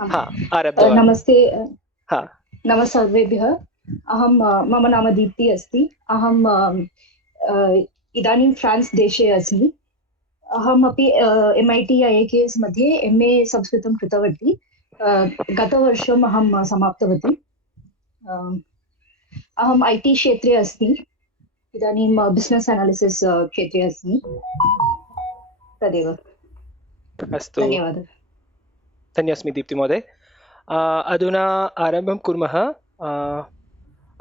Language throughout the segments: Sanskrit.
आम्। हा आरब्धवान्। नमस्ते। हा नमः सर्वेभ्यः। मम नाम दीप्ति अस्ति। अहं इदानीं फ्रान्स् देशे अस्मि। अहमपि MIT IKS मध्ये MA संस्कृतं कृतवती। गतवर्षम् अहं समाप्तवती। अहम् IT क्षेत्रे अस्मि। इदानीं बिस्नेस् अनालिसिस् क्षेत्रे अस्मि। तदेव। अस्तु, धन्यवादः। धन्योऽस्मि दीप्तिमहोदय। अधुना आरम्भं कुर्मः।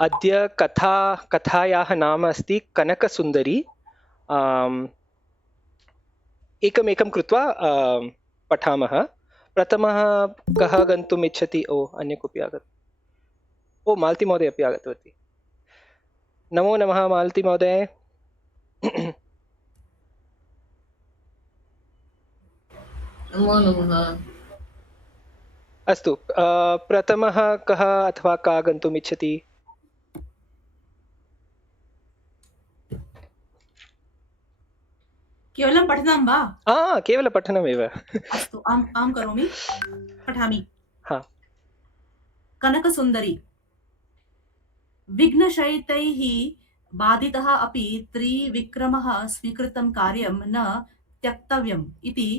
अद्य कथायाः नाम अस्ति कनकसुन्दरी। एकमेकं कृत्वा पठामः। प्रथमः कः गन्तुम् इच्छति? अन्य कोऽपि आगत? मालती महोदय अपि आगतवती। नमो नमः मालती महोदय। नमो नमः। अस्तु, प्रथमः कः अथवा का गन्तुम् इच्छति? केवलं पठनं वा? केवलं पठनमेव। अस्तु, अहं करोमि, पठामि। हा। कनकसुन्दरी। विघ्नशयितैः बाधितः अपि त्रिविक्रमः स्वीकृतं कार्यं न त्यक्तव्यम् इति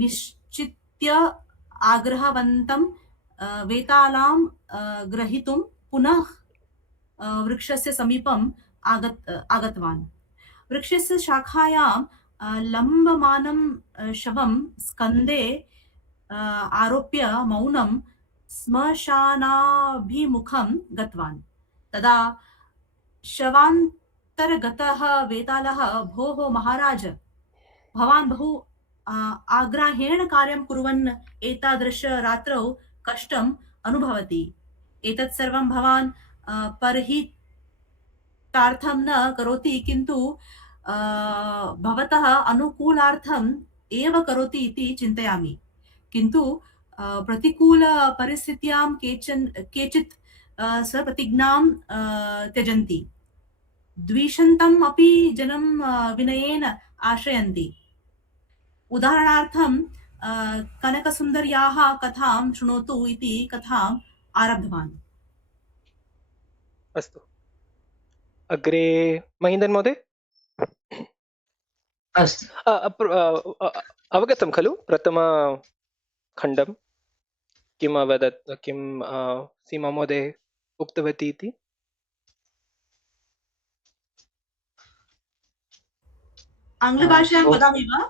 निश्चित्य आग्रहवन्तं वेतालां ग्रहीतुं पुनः वृक्षस्य समीपम् आगतवान्। वृक्षस्य शाखायां लम्बमानं शवं स्कन्धे आरोप्य मौनं श्मशानाभिमुखं गतवान्। तदा शवान्तर्गतः वेतालः, भोः महाराज, भवान् बहु आग्राहेण कार्यं कुर्वन् एतादृशरात्रौ कष्टम् अनुभवति। एतत् सर्वं भवान् परहितार्थं न करोति, किन्तु भवतः अनुकूलार्थम् एव करोति इति चिन्तयामि। किन्तु प्रतिकूलपरिस्थित्यां केचित् स्वप्रतिज्ञां त्यजन्ति। द्विषन्तम् अपि जनं विनयेन आश्रयन्ति। उदाहरणार्थं कनकसुन्दर्याः कथां शृणोतु इति कथाम् आरब्धवान्। अस्तु, अग्रे महीन्दन् महोदय। अस्तु। अवगतं खलु प्रथमखण्डं किम् अवदत्, किं सीमा महोदय उक्तवती इति? आङ्ग्लभाषायां वदामि वा?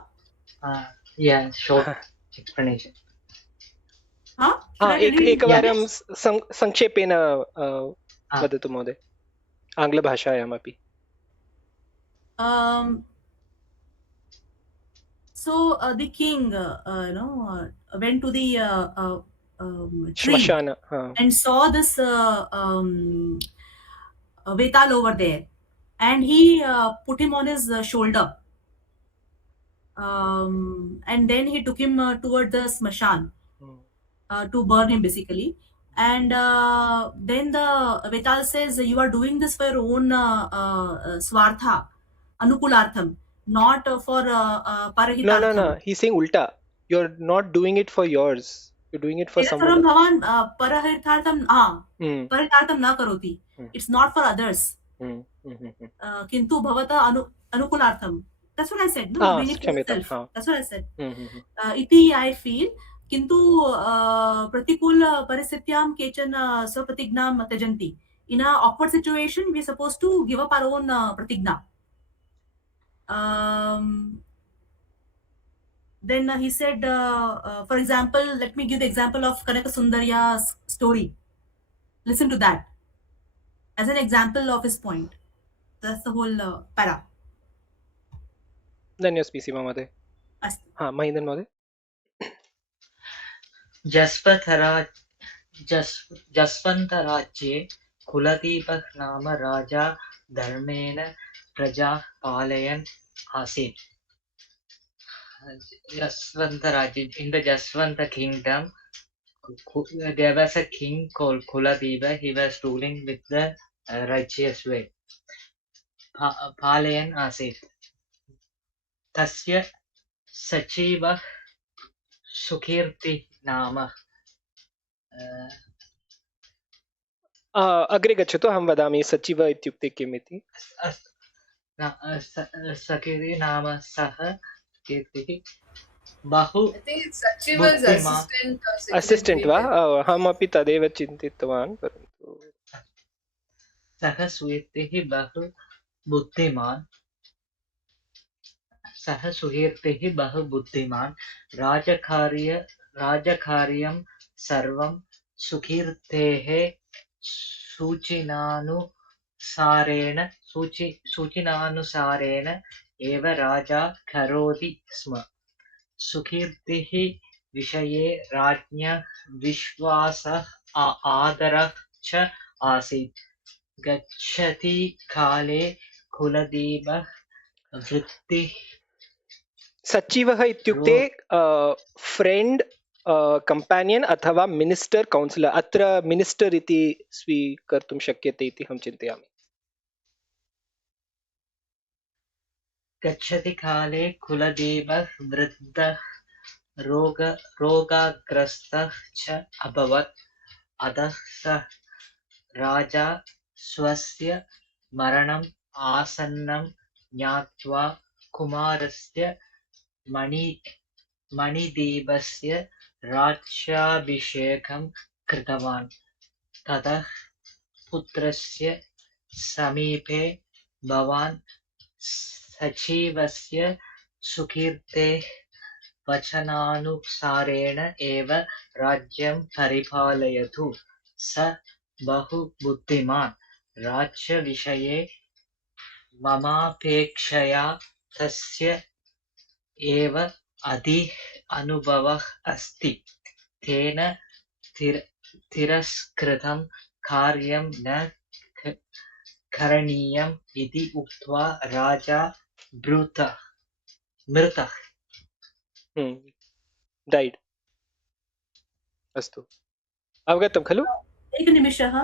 एकवारं संक्षेपेण वदतु महोदय, आङ्ग्लभाषायामपि। So the king, went to the tree and saw this Vetal over there, and he put him on his shoulder, and then he took him toward the smashan to burn him, basically. And then the Vetal says, you are doing this for your own swartha, anukulartham, not for parahitartham. No, he's saying ulta. You're not doing it for yours, you're doing it for someone. Bhavan parahitartham parahitartham na karoti. It's not for others. Kintu bhavata anukulartham. That's what I said. No, doing it for yourself. That's what I said. Iti I feel. किन्तु प्रतिकूल परिस्थित्यां केचन स्वप्रतिज्ञां त्यजन्ति. In a awkward situation, we are supposed to give up our own pratigna. Then he said, for example, let me give the example of Kanakasundarya's story. Listen to that as an example of his point. That's the whole para. धन्योऽस्मि सीमा महोदय। हाँ, महीन्दन् महोदय। जस्वन्तराज्ये कुलदीपः नाम राजा धर्मेण प्रजा पालयन् आसीत्. Jaswantarajya, in the Jaswanta kingdom, there was a king called Kuladipa. He was ruling with the righteous way. Palayan asit. Tasya Sachiva Sukirti Nama. अग्रे गच्छतु, अहं वदामि सचिव इत्युक्ते किम् इति। सकीर्ति नाम सः कीर्तिः बहु I think Sachiv is बुद्धिमान् assistant or असिस्टेण्ट् वा? secretary. अहमपि तदेव चिन्तितवान्, परन्तु सः सुकीर्तिः बहु बुद्धिमान् सः सुकीर्तिः बहु बुद्धिमान् राजकार्यं सर्वं सुकीर्तेः सूचनानुसारेण एव राजा करोति स्म। सुकीर्तिः विषये राज्ञः विश्वासः आदरः च आसीत्। गच्छति काले कुलदीपः वृत्तिः सचिवः इत्युक्ते फ्रेंड, कम्पानियन् अथवा मिनिस्टर्, कौन्सिलर्। अत्र मिनिस्टर् इति स्वीकर्तुं शक्यते इति अहं चिन्तयामि। गच्छति काले कुलदेवः वृद्धः रोगाग्रस्तः च अभवत्। अतः सः राजा स्वस्य मरणम् आसन्नं ज्ञात्वा कुमारस्य मणिदीपस्य राज्याभिषेकं कृतवान्। ततः पुत्रस्य समीपे भवान् सचिवस्य सुकीर्तेः वचनानुसारेण एव राज्यं परिपालयतु। स बहु बुद्धिमान्। राज्यविषये ममापेक्षया तस्य एव अधिक अनुभवः अस्ति। तेन तिरस्कृतं कार्यं न करणीयम् इति उक्त्वा राजा मृतः। डैड्। अस्तु, अवगतं खलु? एकनिमिषः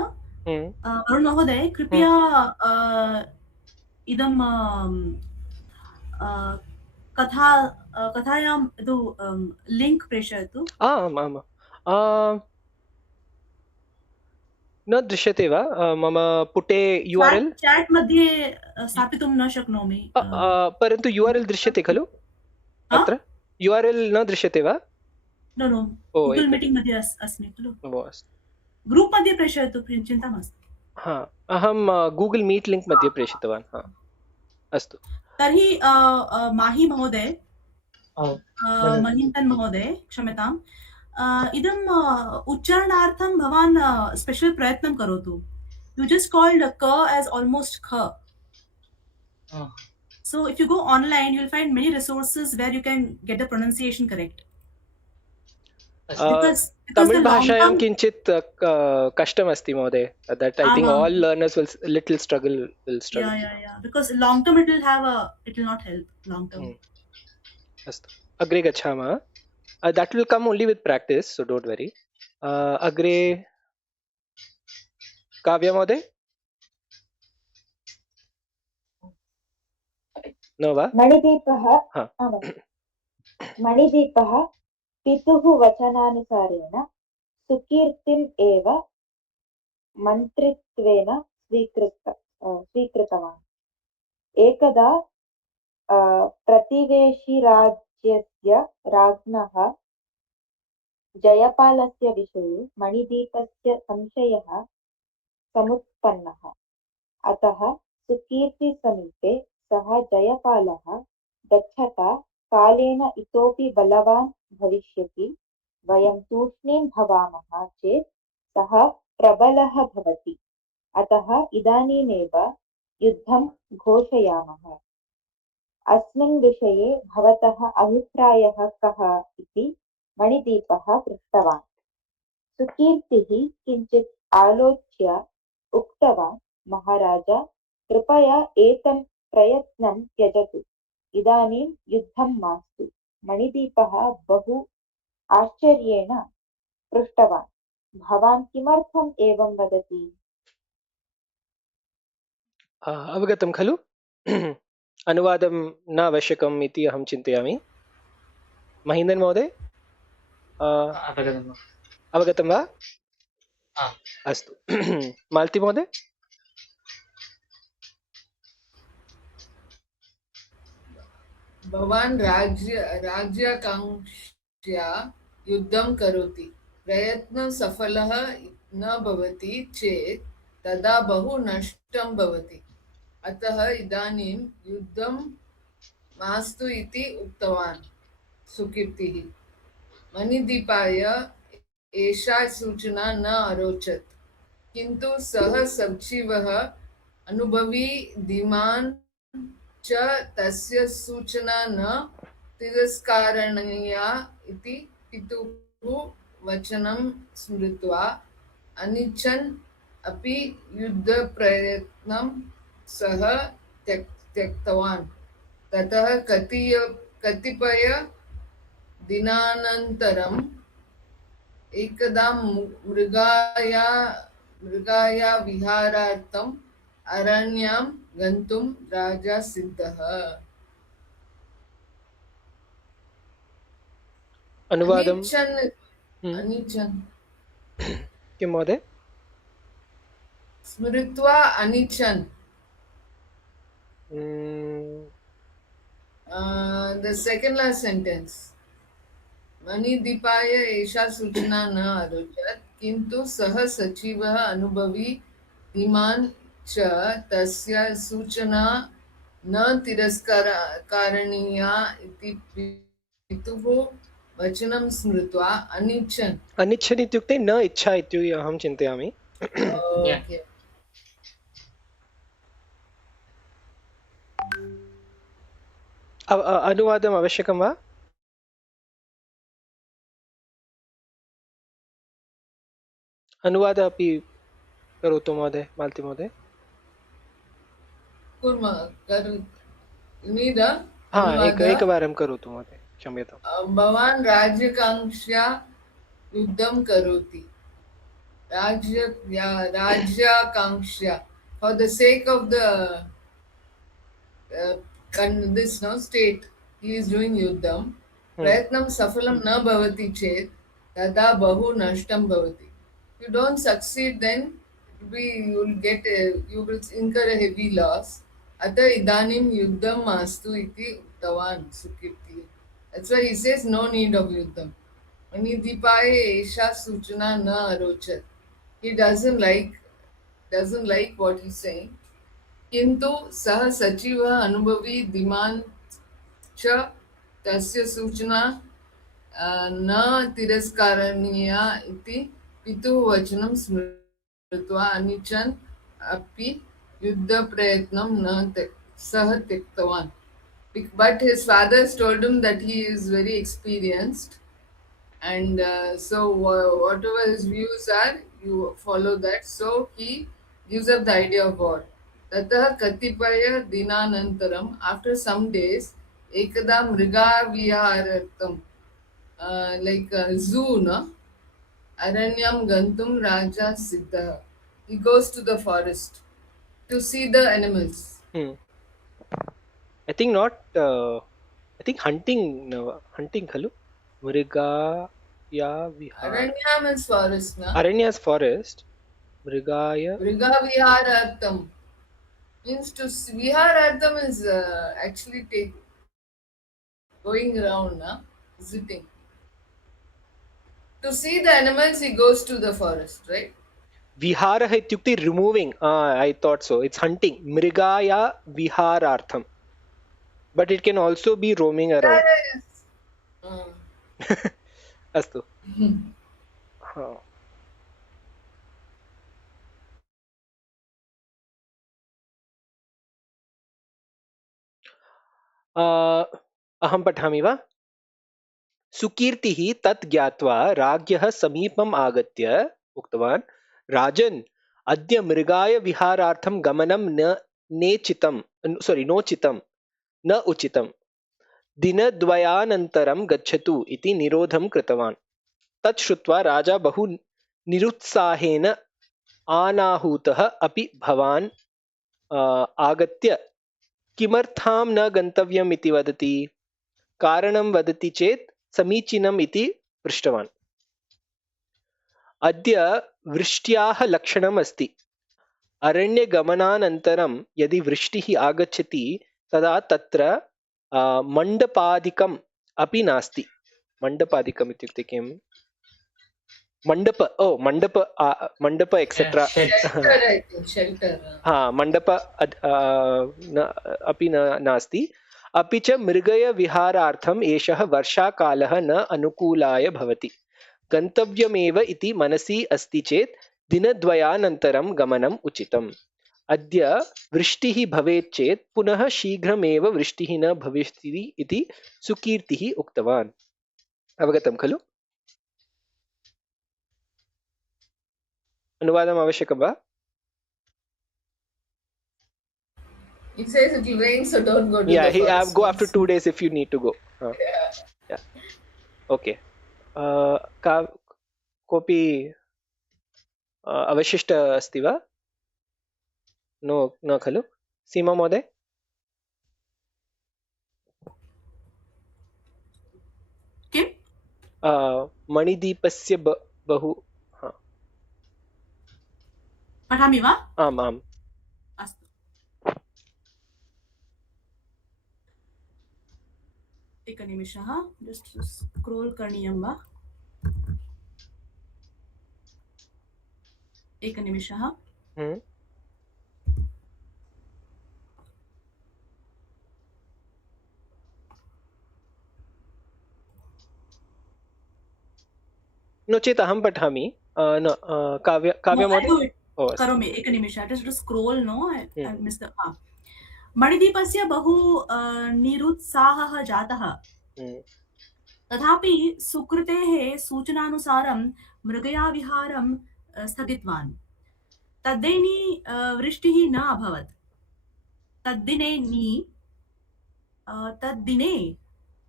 वरुण महोदय, कृपया इदं कथायां लिङ्क् प्रेषयतु। आम् आम्, न दृश्यते वा मम पुटे URL? चैट् मध्ये स्थापितुं न शक्नोमि, परन्तु URL दृश्यते खलु? अत्र URL न दृश्यते वा? नो गूगल मीटिंग मध्ये अस्मि खलु। ग्रुप् मध्ये प्रेषयतु, चिन्ता मास्तु। हा, अहं गूगल मीट लिंक मध्ये प्रेषितवान्। हा, अस्तु। तर्हि माही महोदय, महीन्तन् महोदय, क्षम्यताम्, इदम् उच्चारणार्थं भवान् स्पेशल प्रयत्नं करोतु। You just called क as almost ख. So if you go online, you will find many resources where you can get the pronunciation correct. Because Tamil भाषायां किञ्चित् कष्टमस्ति महोदय. That I think all learners will little struggle. Yeah. Because long term it will not help long term. अस्तु, अग्रे गच्छामः. That will come only with practice, so don't worry. अग्रे काव्य महोदय न वा? मणिदीपः पितुः वचनानुसारेण सुकीर्तिम् एव मन्त्रित्वेन स्वीकृतवान्। एकदा प्रतिवेशिराज्यस्य राज्ञः जयपालस्य विषये मणिदीपस्य संशयः समुत्पन्नः। अतः सुकीर्तिसमीपे सः जयपालः गच्छता कालेन इतोपि बलवान् भविष्यति। वयं तूष्णीं भवामः चेत् सः प्रबलः भवति। अतः इदानीमेव युद्धं घोषयामः। अस्मिन् विषये भवतः अभिप्रायः कः इति मणिदीपः पृष्टवान्। सुकीर्तिः किञ्चित् आलोच्य उक्तवान्, महाराज, कृपया एतं प्रयत्नं त्यजतु। इदानीं युद्धं मास्तु। मणिदीपः बहु आश्चर्येण पृष्टवान्, भवान् किमर्थम् एवं वदति? अवगतं खलु? अनुवादं न आवश्यकम् इति अहं चिन्तयामि। महीन्दन् महोदय अवगतं वा? हा। अस्तु। मालती महोदय। भवान् राज्याकाङ्क्षया युद्धं करोति, प्रयत्नः सफलः न भवति चेत् तदा बहु नष्टं भवति, अतः इदानीं युद्धं मास्तु इति उक्तवान् सुकीर्तिः। मणिदीपाय एषा सूचना न अरोचत, किन्तु सः सचिवः अनुभवी धीमान् च तस्य सूचना न तिरस्कारणीया इति पितुः वचनं स्मृत्वा अनिच्छन् अपि युद्धप्रयत्नं सः त्यक्तवान्। ततः कतिपय दिनानन्तरम् एकदा मृगाया विहारार्थम् अरण्यां गन्तुं राजा सिद्धः। अनुवादम् अनिच्छन् किं महोदय? स्मृत्वा अनिच्छन्। The second last sentence. मणिदीपाय एषा सूचना न अरोचत, किन्तु सः सचिवः अनुभवी धीमान् च तस्य सूचना न तिरस्कारणीया इति पितुः वचनं स्मृत्वा अनिच्छन्। अनिच्छन् इत्युक्ते न इच्छा इति अहं चिन्तयामि। Okay. अनुवादम् आवश्यकं वा? अनुवादः अपि करोतु महोदय, मालती महोदय। एकवारं करोतु महोदय, क्षम्यताम्। भवान् राज्याकाङ्क्षया युद्धं करोति, राज्याकाङ्क्षया, for the sake of the this state he is doing yuddham, prayatnam safalam na bhavati chet tada bahu nashtam bhavati. If you don't succeed, then you will incur a heavy loss. Ata idanim yuddham mastu iti uktavan Sukirti. That's why he says no need of yuddham. Manidipaya esha suchana na arochat. He doesn't like what he's saying. किन्तु सः सचिवः अनुभवी धीमान् च तस्य सूचना न तिरस्कारणीया इति पितुः वचनं स्मृत्वा अनिच्छन् अपि युद्धप्रयत्नं न सः त्यक्तवान्. But his father told him that he is very experienced, and so whatever his views are, you follow that. So he gives up the idea of war. Tatah katipaya dinanantaram, after some days, ekada mriga viharartam, like a zoo, no? Aranyam gantum raja siddha. He goes to the forest to see the animals. I think not. I think hunting. No, hunting. Hello, mriga ya vihar. Aranyam is forest, na? Aranya is forest. Mrigaya. Mriga viharartam means to viharartam is actually going around, na? Visiting. To see the animals, he goes to the forest, right? Vihara ityukte removing. I thought so. It's hunting. Mrigaya viharartham. But it can also be roaming around. Astu. अहं पठामि वा? सुकीर्तिः तत् ज्ञात्वा राज्ञः समीपम् आगत्य उक्तवान्, राजन्, अद्य मृगाय विहारार्थं गमनं नोचितं, न उचितं। दिनद्वयानन्तरं गच्छतु इति निरोधं कृतवान्। तत् श्रुत्वा राजा बहु निरुत्साहेन अनाहूतः अपि भवान् आगत्य किमर्थं न गन्तव्यम् इति वदति? कारणं वदति चेत् समीचीनम् इति पृष्टवान्। अद्य वृष्ट्याः लक्षणम् अस्ति। अरण्यगमनानन्तरं यदि वृष्टिः आगच्छति तदा तत्र मण्डपादिकम् अपि नास्ति। मण्डपादिकम् इत्युक्ते किं? मण्डप एक्सेट्रा। मण्डप अपि नास्ति। अपि च मृगयविहारार्थम् एषः वर्षाकालः न अनुकूलाय भवति। गन्तव्यमेव इति मनसि अस्ति चेत् दिनद्वयानन्तरं गमनम् उचितम्। अद्य वृष्टिः भवेत् चेत् पुनः शीघ्रमेव वृष्टिः न भविष्यति इति सुकीर्तिः उक्तवान्। अवगतं खलु? अनुवादम् आवश्यकं वा? He says it will rain, so don't go to Yeah, the forest. go after 2 days if you need to go. Yeah. Okay. कोऽपि अवशिष्ट अस्ति वा? नो न खलु? सीमा महोदय? किं? मणिदीपस्य बहु पठामि वा? आम् आम्। अस्तु। एकनिमिषः, जस्ट् स्क्रोल् करणीयं वा? एकनिमिषः। नो चेत् अहं पठामि। काव्य महोदय करोमि। एकनिमिषः, जस्ट् स्क्रोल्। नो मिस्टर् मणिदीपस्य बहु निरुत्साहः जातः। तथापि सुकृतेः सूचनानुसारं मृगयाविहारं स्थगितवान्। तद्दिने वृष्टिः न अभवत्।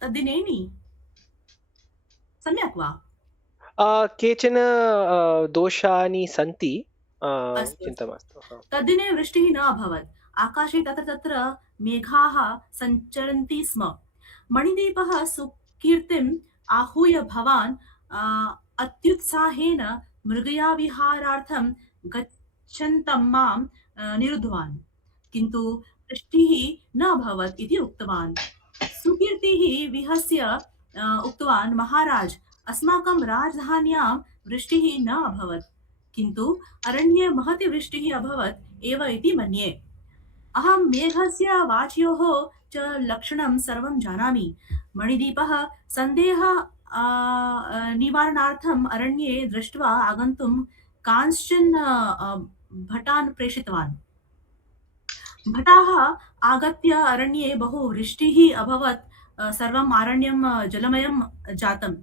तद्दिनेनि सम्यक् वा? केचन दोषानि सन्ति। चिन्ता मास्तु। तद्दिने वृष्टिः न अभवत्। आकाशे तत्र तत्र मेघाः सञ्चरन्ति स्म। मणिदीपः सुकीर्तिम् आहूय भवान् अत्युत्साहेन मृगयाविहारार्थं गच्छन्तं मां निरुद्धवान्, किन्तु वृष्टिः न अभवत् इति उक्तवान्। सुकीर्तिः विहस्य उक्तवान्, महाराज, अस्माकं राजधान्यां वृष्टिः न अभवत्, किन्तु अरण्ये महती वृष्टिः अभवत् एव इति मन्ये। अहं मेघस्य वाच्योः च लक्षणं सर्वं जानामि। मणिदीपः सन्देह निवारणार्थम् अरण्ये दृष्ट्वा आगन्तुं कांश्चन भटान् प्रेषितवान्। भटाः आगत्य अरण्ये बहु वृष्टिः अभवत्, सर्वम् अरण्यं जलमयं जातम्।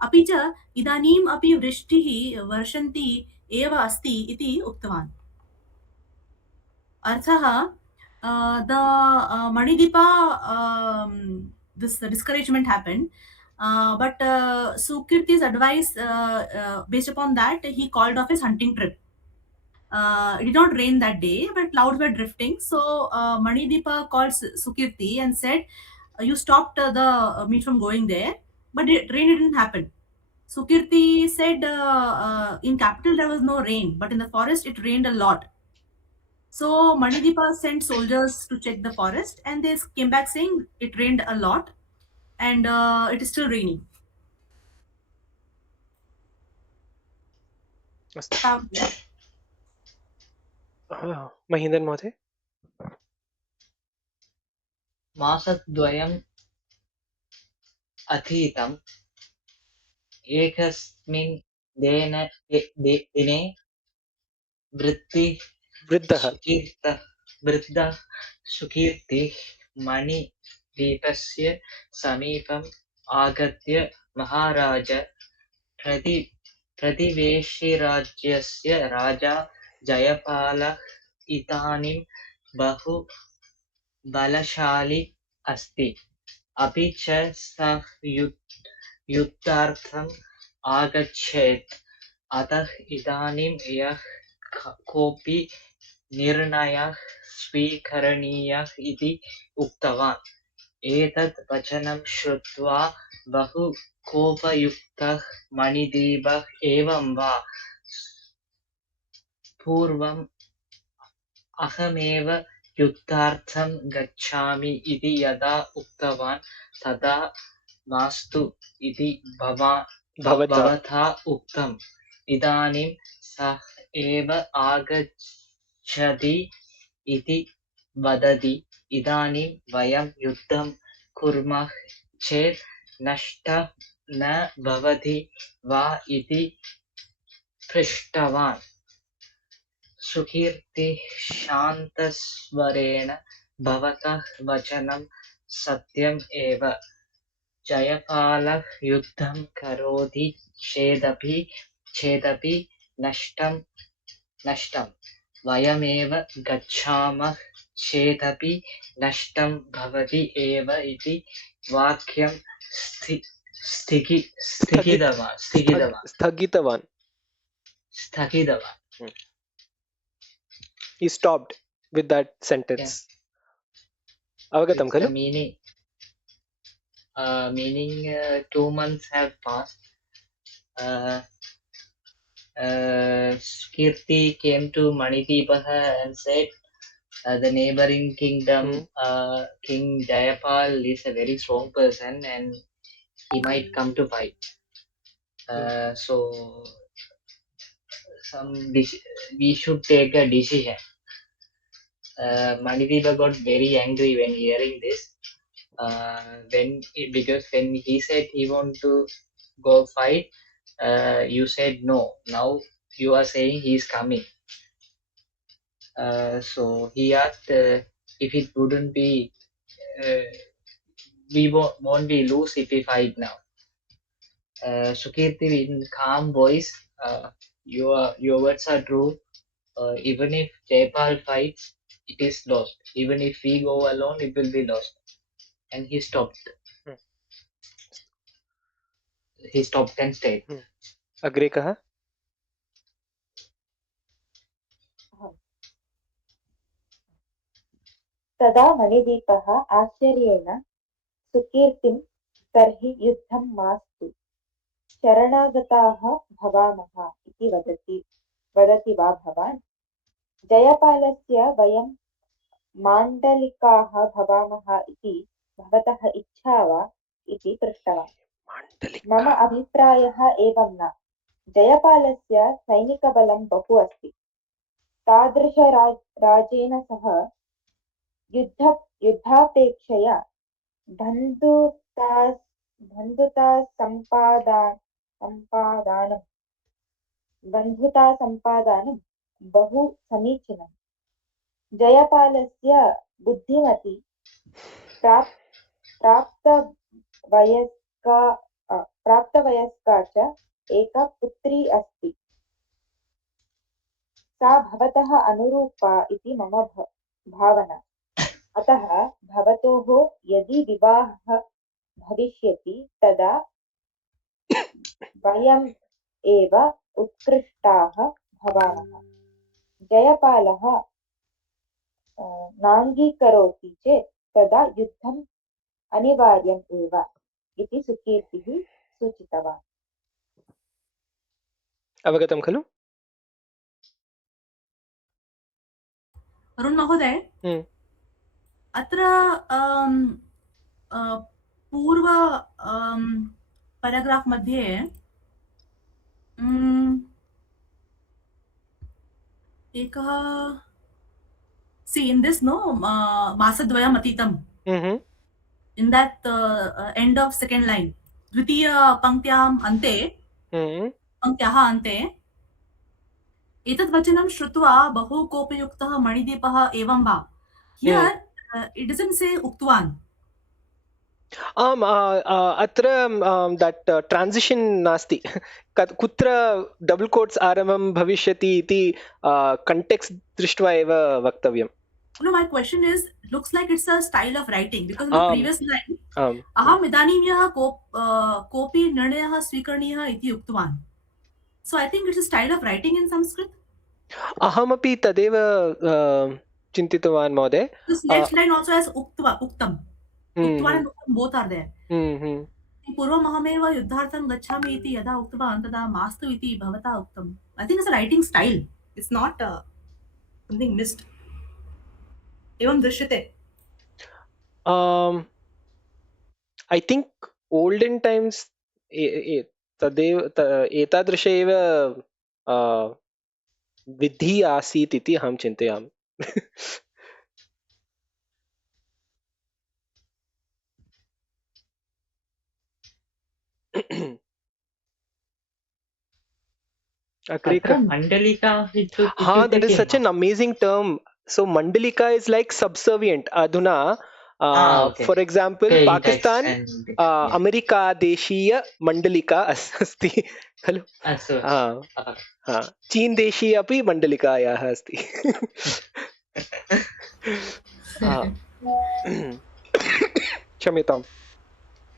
अपि च इदानीम् अपि वृष्टिः वर्षन्ती एव अस्ति इति उक्तवान्। अर्थः, the Manidipa, this discouragement happened, but Sukirti's advice, based upon that, he called off his hunting trip. It did not rain that day, but clouds were drifting. So Manidipa called Sukirti and said, you stopped the me from going there, but rain didn't happen. Sukirti said, in capital there was no rain, but in the forest it rained a lot. So Manidipa sent soldiers to check the forest, and they came back saying it rained a lot, and it is still raining. महेन्द्रन् महोदय? मासद्वयम् अतीतम्। एकस्मिन् दिने वृद्धः सुकीर्तिः मणिदीपस्य समीपम् आगत्य, महाराज, प्रतिवेशिराज्यस्य राजा जयपाल इदानीं बहु बलशाली अस्ति। अपि च सः युद्धार्थम् आगच्छेत्। अतः इदानीं यः कोऽपि निर्णयः स्वीकरणीयः इति उक्तवान्। एतत् वचनं श्रुत्वा बहु कोपयुक्तः मणिदीपः एवं वा पूर्वम् अहमेव युद्धार्थं गच्छामि इति यदा उक्तवान् तदा मास्तु इति भवता उक्तम्। इदानीं सः एव आगच्छति इति वदति। इदानीं वयं युद्धं कुर्मः चेत् नष्टः न भवति वा इति पृष्टवान्। सुकीर्तिः शान्तस्वरेण भवतः वचनं सत्यम् एव। जयपालः युद्धं करोति चेदपि नष्टं वयमेव गच्छामः चेदपि नष्टं भवति एव इति वाक्यं स्थगितवान्. He stopped with that sentence. Avagatam khalu? Meaning 2 months have passed. Kirti came to Manidipaha and said the neighboring kingdom King Jayapal is a very strong person and he might come to fight. So we should take a decision. Manidipa got very angry when hearing this. Because when he said he want to go fight, you said no. Now you are saying he is coming. So he asked if it wouldn't be, we won't be lose if we fight now. Sukirti in calm voice, your words are true. Even if Jayapal fights, it is lost. Even if we go alone, it will be lost. And he stopped. He stopped and stayed. Agre kaha? तदा मणिदीपः आश्चर्येण सुकीर्तिं तर्हि युद्धं मास्तु शरणागताः भवामः इति वदति वा भवान्? जयपालस्य वयं माण्डलिकाः भवामः इति भवतः इच्छा वा इति पृष्टवान्। मम अभिप्रायः एवं न। जयपालस्य सैनिकबलं बहु अस्ति। तादृशराजेन सह युद्धापेक्षया बन्धुतासम्पादनं बहु समीचीनम्। जयपालस्य बुद्धिमती प्राप्तवयस्का च एका पुत्री अस्ति। सा भवतः अनुरूपा इति मम भावना। अतः भवतोः यदि विवाहः भविष्यति तदा वयम् एव उत्कृष्टाः भवामः। जयपालः नाङ्गीकरोति चेत् तदा युद्धम् अनिवार्यम् एव इति सुकीर्तिः सूचितवान्। अवगतं खलु? अरुण महोदय, अत्र पूर्व पैराग्राफ् मध्ये एकः in this मासद्वयम् अतीतम् in that end of second line द्वितीय पङ्क्त्याः अन्ते एतत् वचनं श्रुत्वा बहु कोपयुक्तः मणिदीपः एवं वा। Here it doesn't say उक्तवान्। अत्र that transition नास्ति। कुत्र डबल कोट्स आरम्भं भविष्यति इति context दृष्ट्वा एव वक्तव्यम्। No, my question is, looks like it's a style of writing because in the previous line, aham idanim yah kopi nirnayah svikरणीयः इति उक्तवान्. So I think it's a style of writing in Sanskrit. अहमपि तदेव चिन्तितवान् महोदय। This next line also has uktam. Uktwan and uktam both are there. पूर्वमहमेव युद्धार्थं गच्छामि इति यदा उक्तवान् तदा मास्तु इति भवता उक्तम्. I think it's a writing style. It's not something missed. एवं दृश्यते. I think olden times एतादृश एव विधि आसीत् इति अहं चिन्तयामि. Mandalika. That is such an amazing term. So Mandalika is like subservient. Adhuna, okay. for example, Okay, Pakistan, America देशीय Mandalika अस्ति खलु. चीन देशीय अपि मण्डलिकायाः अस्ति. क्षम्यतां,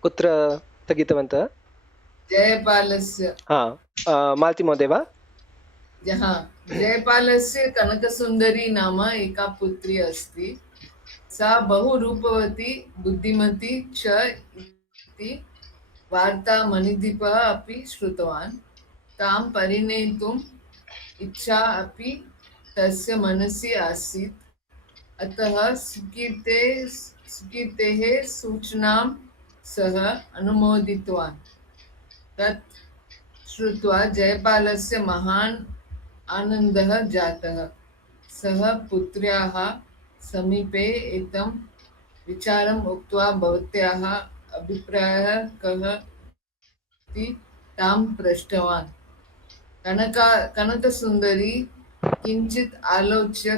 कुत्र स्थगितवन्तः? जयपालस्य. मालती महोदय वा? जयपालस्य कनकसुन्दरी नाम एका पुत्री अस्ति. सा बहु रूपवती बुद्धिमती च इति वार्ता मणिदीपः अपि श्रुतवान्. तां परिणेतुम् इच्छा अपि तस्य मनसि आसीत्. अतः सुकीर्तेः सूचनां सः अनुमोदितवान्. तत् श्रुत्वा जयपालस्य महान् आनन्दः जातः. सः पुत्र्याः समीपे एतं विचारम् उक्त्वा भवत्याः अभिप्रायः कः इति तां पृष्टवान्. कनकसुन्दरी किञ्चित् आलोच्य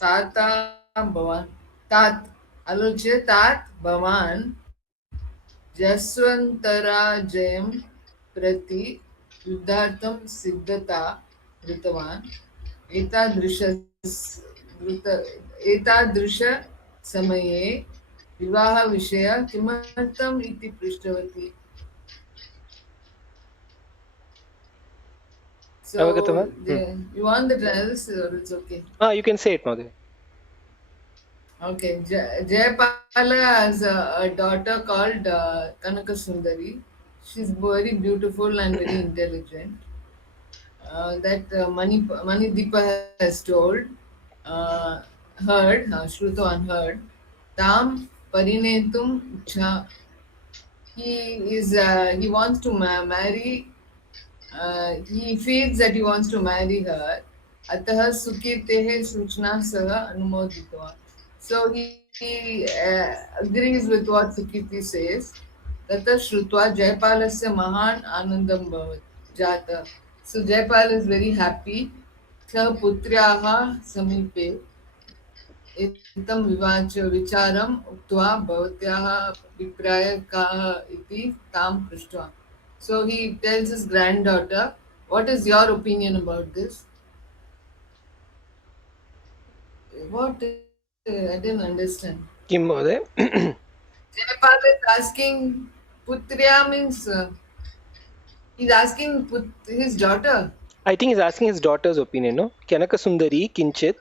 तात भवान् जस्वन्तराजं प्रति युद्धार्थं सिद्धता कृतवान्. एतादृश समये विवाहविषये किमर्थम् इति पृष्टवती. So, you want the details or it's okay? You can say it, Madhu. Okay, Jayapala has a daughter called Kanakasundari. She's very beautiful and very intelligent. That Manideepa has told, Shrutawan heard. Tam Parinetum Cha. He wants to marry. He feels that he wants to marry her. Atah Sukirtehe Suchna Saha Anumoditva. So he agrees with what Sukirti says. Tata Shrutva Jayapalasya Mahan Anandam Bhavat Jata. So Jayapal is very happy. Sah Putryaha Samipe Etam Vivacha Vicharam Uktva Bhavatyaha Vipraya Kaha Iti Tam Prishtva. So he tells his granddaughter, what is your opinion about this? What? I didn't understand. Kim Mode? Jayapal is asking, Putriya means he's asking his daughter. I think he's asking his daughter's opinion, no? Kanakasundari Kinchit.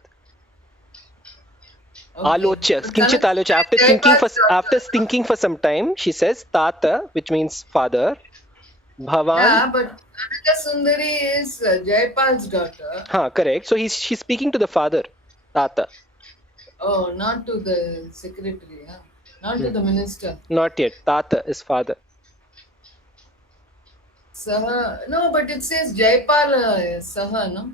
Alochya, Kinchit Alochya. After thinking for some time, she says Tata, which means father. Bhavan. Yeah, but Kanakasundari is Jayapal's daughter. Correct. So she's speaking to the father, Tata. Oh, not to the secretary, huh? Not to the minister. Not yet. Tata is father. Saha, no, but it says Jayapal Saha, no?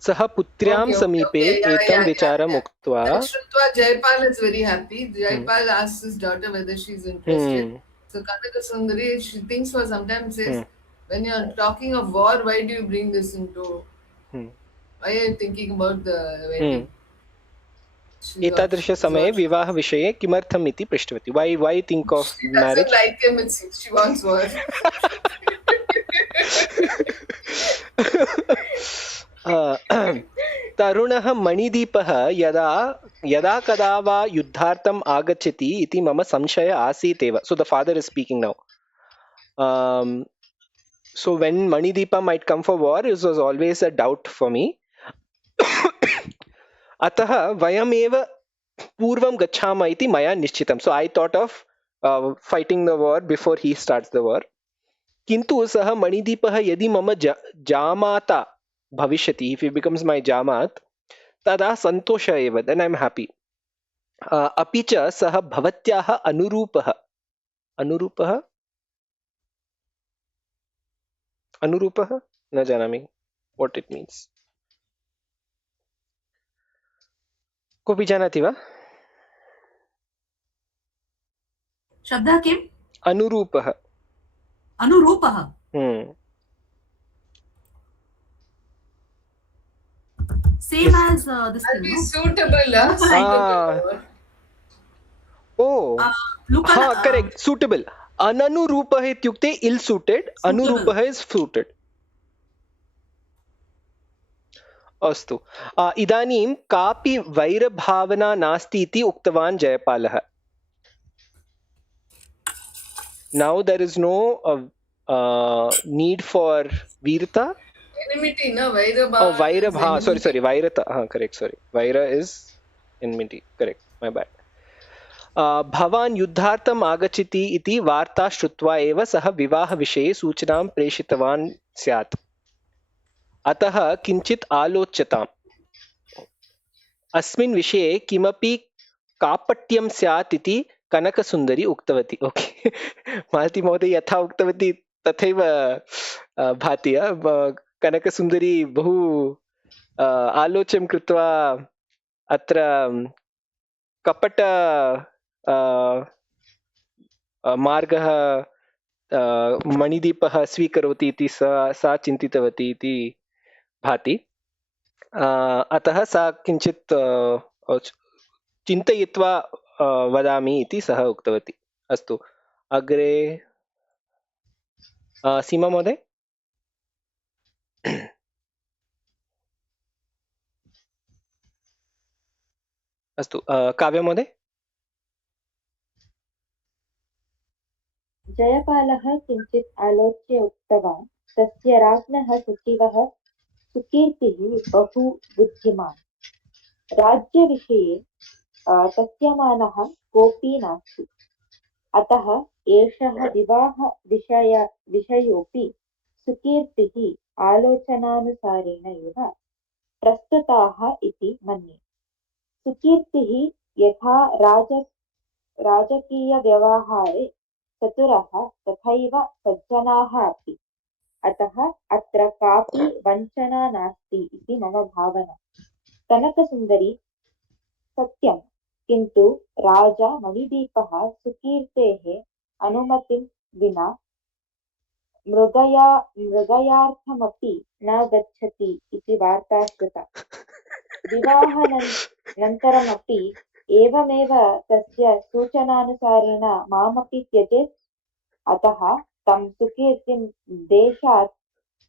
Saha Putriam Samipe Etam Vicharam Uktva. Shrutva Jayapal is very happy. Jayapal asks his daughter whether she's interested. So Kanakasundari, she thinks for some time, says, when you're talking of war, why do you bring this into? Why are you thinking about the wedding? एतादृश समये विवाह विषये किमर्थम् इति पृष्टवती. Why think of marriage? She doesn't like him, it seems. She wants war. तरुणः मणिदीपः यदा कदा वा युद्धार्थम् आगच्छति इति मम संशयः आसीत् एव. So the father is speaking now. So when Manideepa might come for war, it was always a doubt for me. अतः वयमेव पूर्वं गच्छामः इति मया निश्चितं. So I thought of fighting the war before he starts the war. Kintu sah Manidipah yadi mama jamata bhavishyati, if he becomes my jamat, tada santosha eva, then I'm happy. Api cha sah bhavatyaha anurupah. Anurupah? Anurupah? Na janami what it means. कोऽपि जानाति वा? शब्दः किम्? अनुरूपः. अनुरूपः. Same as this I'll thing, be no? suitable. Oh. Look at correct. Suitable. Ananurupah ityukte ill suited. Anurupah is suited. अस्तु. इदानीं कापि वैरभावना नास्ति इति उक्तवान् जयपालः. Now there is no need for virata. Enmity, no? Vairabha. Oh, vairabha. Sorry. Vairata. Correct. Sorry. Vaira is enmity. Correct. My bad. भवान् युद्धार्थम् आगच्छति इति वार्ता श्रुत्वा एव सः विवाहविषये सूचनां प्रेषितवान् स्यात्. अतः किञ्चित् आलोच्यताम्. अस्मिन् विषये किमपि कापट्यं स्यात् इति कनकसुन्दरी उक्तवती. ओके. मालती महोदय यथा उक्तवती तथैव भाति. कनकसुन्दरी बहु आलोच्यं कृत्वा अत्र कपट मार्गः मणिदीपः स्वीकरोति इति सा चिन्तितवती इति भाति. अतः सा किञ्चित् चिन्तयित्वा वदामि इति सः उक्तवती. अस्तु, अग्रे सीमा महोदय. अस्तु, काव्य महोदय. जयपालः किञ्चित् आलोच्य उक्तवान्, तस्य राज्ञः सचिवः सुकीर्तिः बहु बुद्धिमान्. राज्यविषये तस्य मानः कोऽपि नास्ति. अतः एषः विवाहविषयोऽपि सुकीर्तिः आलोचनानुसारेण एव प्रस्तुताः इति मन्ये. सुकीर्तिः यथा राजकीयव्यवहारे चतुरः तथैव सज्जनाः अपि. अतः अत्र कापि वञ्चना नास्ति इति मम भावना. कनकसुन्दरी, सत्यं, किन्तु राजा मणिदीपः सुकीर्तेः अनुमतिं विना मृगयार्थमपि न गच्छति इति वार्ता श्रुता. विवाहानन्तरमपि एवमेव तस्य सूचनानुसारेण मामपि त्यजेत्. अतः तं सुकीर्तिं देशात्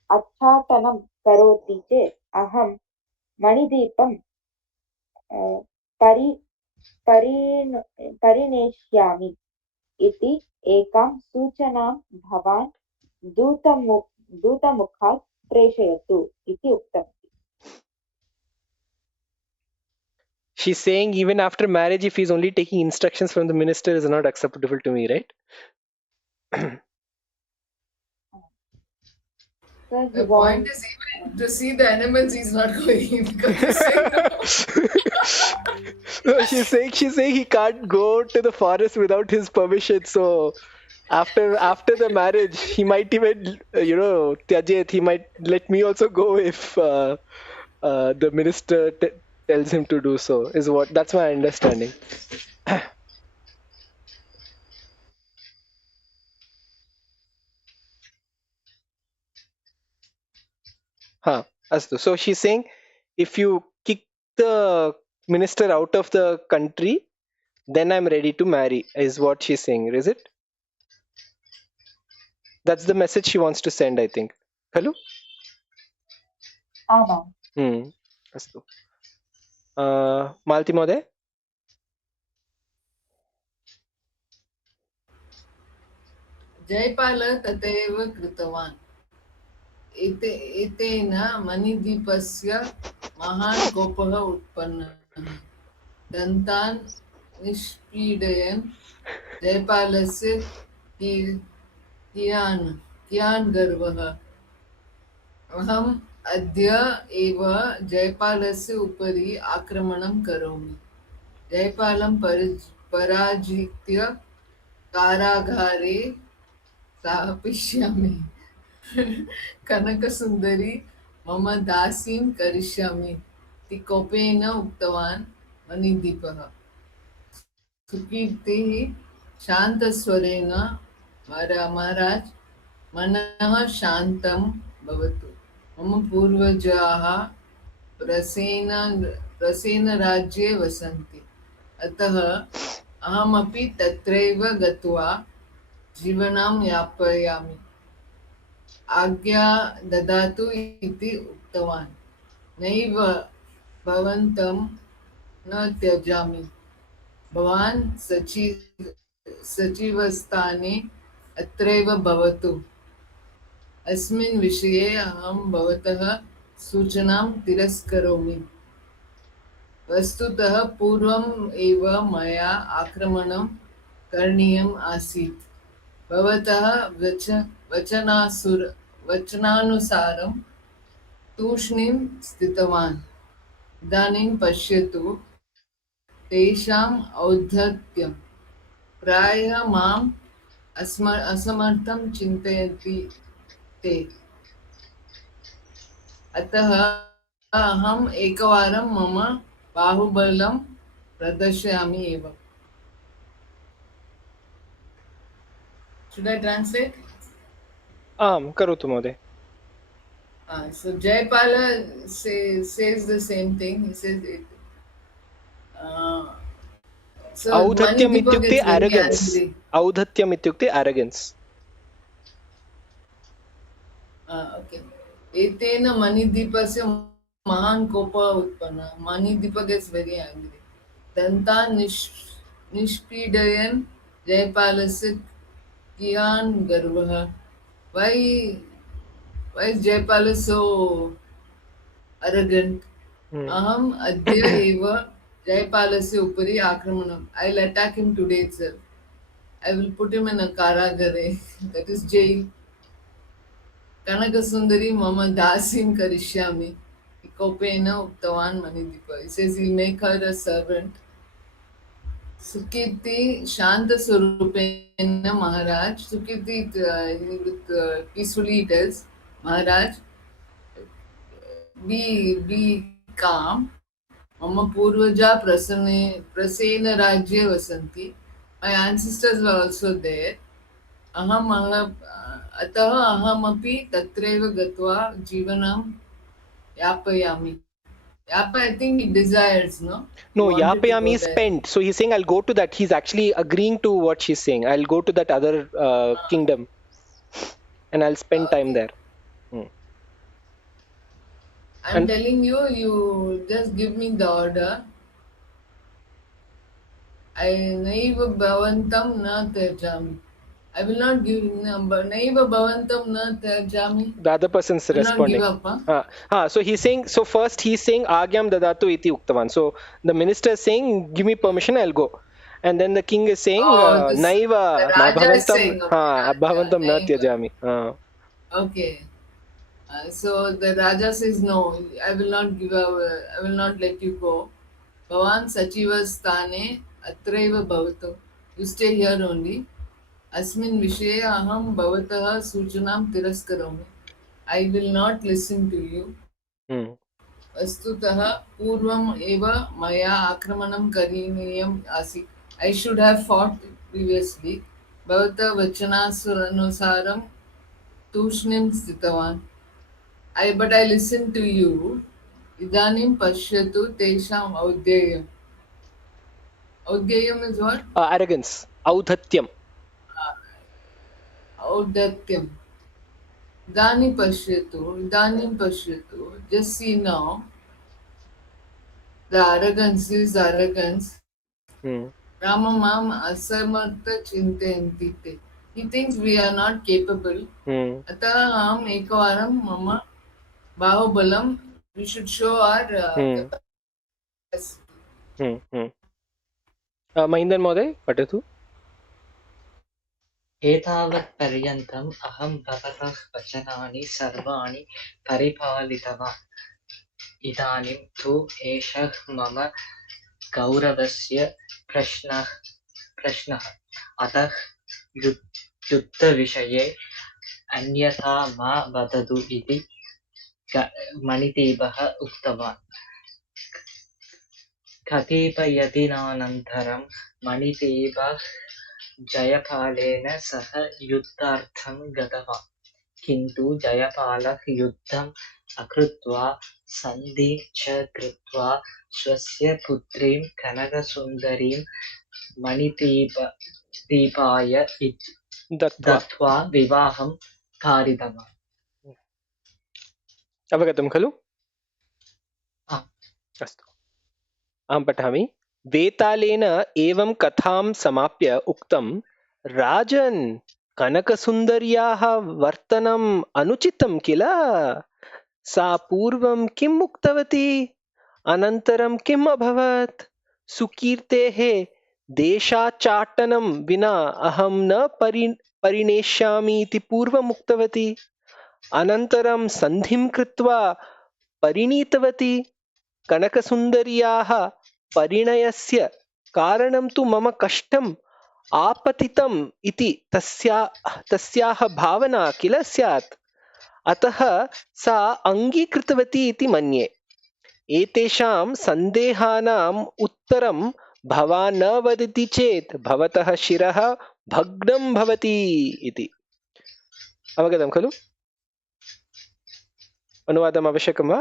अच्छाटनं करोति चेत् अहं मणिदीपं परिनेष्यामि इति एकां सूचनां भवान् दूतमुखात् प्रेषयतु इति उक्तवती. She's saying even after marriage, if he's only taking instructions from the minister, is not acceptable to me, right? The point is, even to see the animals, he's not going because he's saying no. She's saying he can't go to the forest without his permission. So after the marriage, he might even tyajet. He might let me also go if the minister tells him to do so. That's my understanding. So she's saying if you kick the minister out of the country, then I'm ready to marry, is what she's saying, is it? That's the message she wants to send, I think. Hello? Astu. Malti Mode? Jayapala तथैव कृतवान्. एतेन मणिदीपस्य महान् कोपः उत्पन्नः. दन्तान् निष्पीडयन् जयपालस्य कियान् गर्वः। अहम् अद्य एव जयपालस्य उपरि आक्रमणं करोमि, जयपालं पराजित्य कारागारे स्थापयिष्यामि, कनकसुन्दरी मम दासीं करिष्यामि इति कोपेन उक्तवान् मणिदीपः। सुकीर्तिः शान्तस्वरेण महाराज मनः शान्तं भवतु, मम पूर्वजाः प्रसेनराज्ये वसन्ति, अतः अहमपि तत्रैव गत्वा जीवनं यापयामि, आज्ञा ददातु इति उक्तवान्। नैव भवन्तं न त्यजामि, भवान् सचिवस्थाने अत्रैव भवतु, अस्मिन् विषये अहं भवतः सूचनां तिरस्करोमि। वस्तुतः पूर्वम् एव मया आक्रमणं करणीयम् आसीत्, भवतः वचनानुसारं तूष्णीं स्थितवान्। इदानीं पश्यतु तेषाम् औद्धत्यं, प्रायः माम् असमर्थं चिन्तयन्ति ते, अतः अहम् एकवारं मम बाहुबलं प्रदर्शयामि एव। Should I translate? आम् करोतु महोदय। So Jayapala says the same thing. He says it. So औद्धत्यम् Manidipa इत्युक्ते gets very arrogance. angry. औद्धत्यम् इत्युक्ते arrogance. Okay. एतेन मणिदीपस्य महान् कोपः उत्पन्नः. Manidipa gets very angry. दन्तान् निष्पीडयन् जयपालस्य कियान् गर्वः. Why is Jayapala so arrogant? Aham adya eva Jayapalasya upari akramanam. I'll attack him today itself. I will put him in a karagare, that is jail. Kanakasundari mama dasim karishyami. Kopena uktavan Manidipa. He says he'll make her a servant. Sukirti Shanta Surupena Maharaj. Sukirti peacefully tells Maharaj, be calm. Mama Purvaja Prasena Rajye Vasanti. My ancestors were also there. Ataha ahamapi tatreva gatva jivanam yapayami. Yapa, I think he desires, no? No, yapayami is spent. So he's saying, I'll go to that. He's actually agreeing to what she's saying. I'll go to that other kingdom and I'll spend time there. I'm telling you, you just give me the order. Naiva bhavantam na tyajami. I will not give number. Naiva bhavantam na tyajami. The other person's responding. So he's saying, so first he's saying, Agyam dadatu iti uktavan. So the minister is saying, give me permission, I'll go. And then the king is saying, Naiva bhavantam na tyajami. Okay. So the Raja says, no, I will not let you go. Bhavan Sachivasthane Atraiva Bhavatu. You stay here only. Asmin Vishaya Aham Bhavataha Suchanam Tiraskaromi. I will not listen to you. Vastutaha Purvam Eva Maya Akramanam Kariniyam Asi. I should have fought previously. Bhavata Vachanasusaram Tushnim Stitavan. But I listen to you. Idanim Pashyatu Tesham Audhyayam. Audhyayam is what? Arrogance. Audhatyam. Audatyam. Idanim Pashyatu. Just see now. The arrogance is arrogance. Ramamam Asamartha Chintayantite. He thinks we are not capable. Ataha aham ekavaram mama bahubalam. We should show our capacity. Mahindan Moday, patatu. एतावत् पर्यन्तम् अहं भवतः वचनानि सर्वाणि परिपालितवान्। इदानीं तु एषः मम गौरवस्य प्रश्नः। अतः युद्धविषये अन्यथा मा वदतु इति मणिदीपः उक्तवान्। कतिपयदिनानन्तरं मणिदीपः जयपालेन सह युद्धार्थं गतवान्, किन्तु जयपालः युद्धम् अकृत्वा सन्धिं च कृत्वा स्वस्य पुत्रीं कनकसुन्दरीं मणिदीपाय दत्त्वा विवाहं कारितवान्। अवगतं खलु? अस्तु, अहं पठामि। वेतालेन एवं कथां समाप्य उक्तं, राजन्, कनकसुन्दर्याः वर्तनम् अनुचितं किल? सा पूर्वं किम् उक्तवती? अनन्तरं किम् अभवत्? सुकीर्तेः देशाचाटनं विना अहं न परिणेष्यामि इति पूर्वम् उक्तवती। अनन्तरं सन्धिं कृत्वा परिणीतवती। कनकसुन्दर्याः परिणयस्य कारणं तु मम कष्टम् आपतितम् इति तस्याः भावना किल स्यात्। अतः सा अङ्गीकृतवती इति मन्ये। एतेषां सन्देहानाम् उत्तरं भवान् न वदति चेत् भवतः शिरः भग्नं भवति इति। अवगतं खलु? अनुवादम् आवश्यकं वा?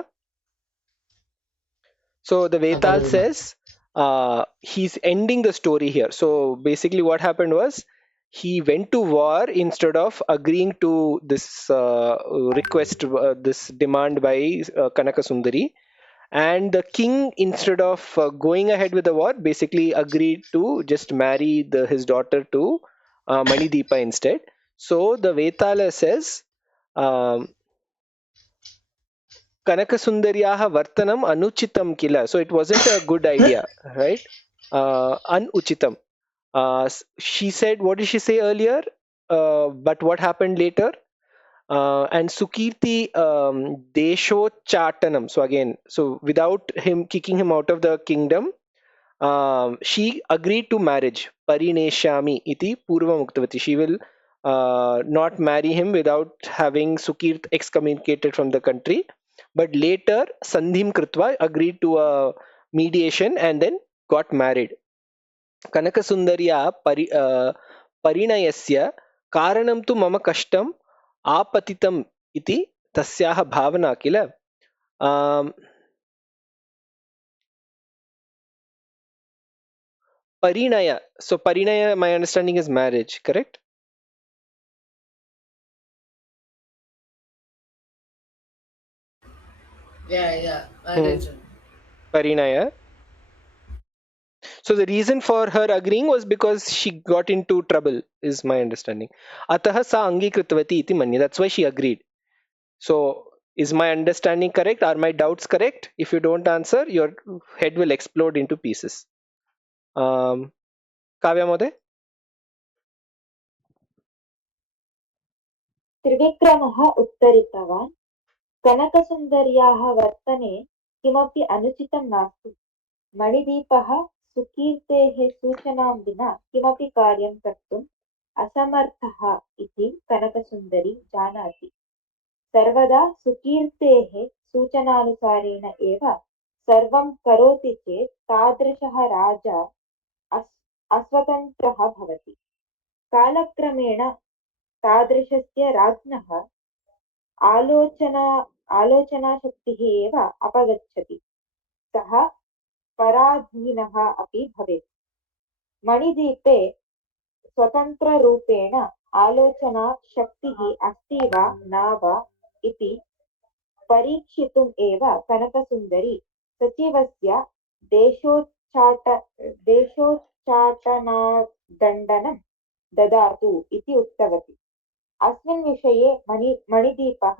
So the Vetal says he's ending the story here. So basically what happened was he went to war instead of agreeing to this request, this demand by Kanakasundari. And the king, instead of going ahead with the war, basically agreed to just marry his daughter to Manideepa instead. So the Vetala says, Kanakasundaryaha vartanam anuchitam kila. So it wasn't a good idea, right? Anuchitam. She said, what did she say earlier? But what happened later? And Sukirti Deshochatanam. So again, so without him kicking him out of the kingdom, she agreed to marriage. Parineshami iti purvam uktavati. She will not marry him without having Sukirt excommunicated from the country. But later, Sandhim Kritva agreed to a mediation and then got married. Kanakasundarya Parinayasya Karanam tu mama kashtam आपतितम इति तस्याः भावना किल. Parinaya. So Parinaya, my understanding is marriage, correct? Yeah, marriage. Parinaya. So the reason for her agreeing was because she got into trouble, is my understanding. Ataha sa angikritavati iti manya. That's why she agreed. So is my understanding correct? Are my doubts correct? If you don't answer, your head will explode into pieces. Kavya Mode? त्रिविक्रमः उत्तरितवान्, कनकसुन्दर्याः वर्तने किमपि अनुचितं नास्ति। मणिदीपः सुकीर्तेः सूचनां विना किमपि कार्यं कर्तुम् असमर्थः इति कनकसुन्दरी जानाति। सर्वदा सुकीर्तेः सूचनानुसारेण एव सर्वं करोति चेत् तादृशः राजा अस्वतन्त्रः भवति। कालक्रमेण तादृशस्य राज्ञः आलोचनाशक्तिः एव अपगच्छति। सः पराधीनः अपि भवेत्। मणिदीपे स्वतन्त्ररूपेण आलोचनाशक्तिः अस्ति वा न वा इति परीक्षितुम् एव कनकसुन्दरी सचिवस्य देशोच्चाटनादण्डनं ददातु इति उक्तवती। अस्मिन् विषये मणिदीपः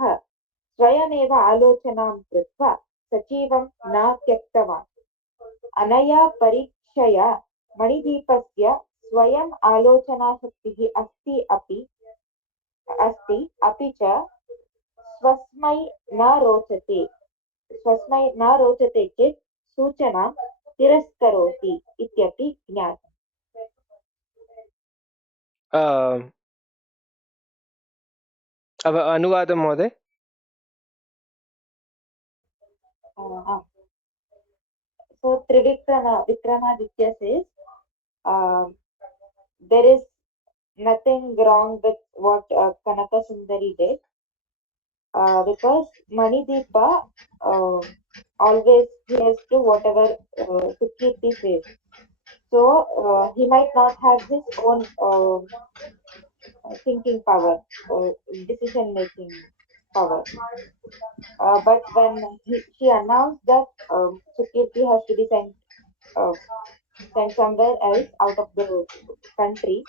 स्वयमेव आलोचनां कृत्वा सचिवं न त्यक्तवान्। अनया परीक्षया मणिदीपस्य स्वयम् आलोचनाशक्तिः अस्ति, अपि च स्वस्मै न रोचते चेत् सूचनां तिरस्करोति इत्यपि ज्ञातम्। अनुवादं महोदय। So Vikramaditya says there is nothing wrong with what Kanaka Sundari did, because Manideepa always hears to whatever Sukirti says. So he might not have his own thinking power or decision making power. But when she announced that Sukirti has to be sent somewhere else out of the country,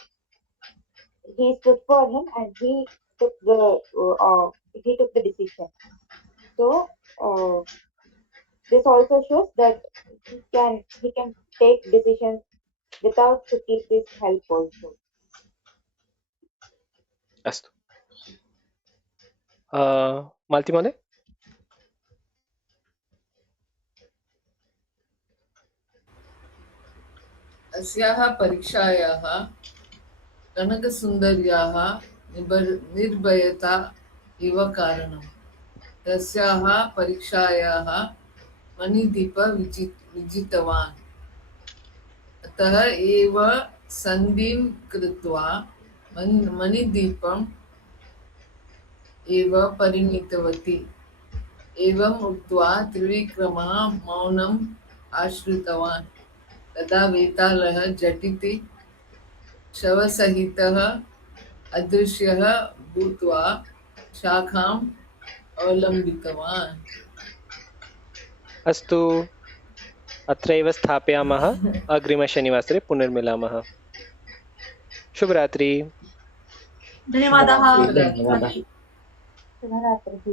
he stood for him and he took the decision. So this also shows that he can take decisions without Sukirti's help also. अस्तु। मालती महोदय। अस्याः परीक्षायाः कनकसुन्दर्याः निर्भयता एव कारणम्। तस्याः परीक्षायाः मणिदीप विजितवान्, अतः एव सन्धिं कृत्वा मणिदीपम् एव परिणीतवती। एवम् उक्त्वा त्रिविक्रमः मौनम् आश्रितवान्। तदा वेतालः झटिति शवसहितः अदृश्यः भूत्वा शाखाम् अवलम्बितवान्। अस्तु, अत्रैव स्थापयामः। अग्रिमशनिवासरे पुनर्मिलामः। शुभरात्रि। धन्यवादाः। धन्यवादः। शुभरात्रिः।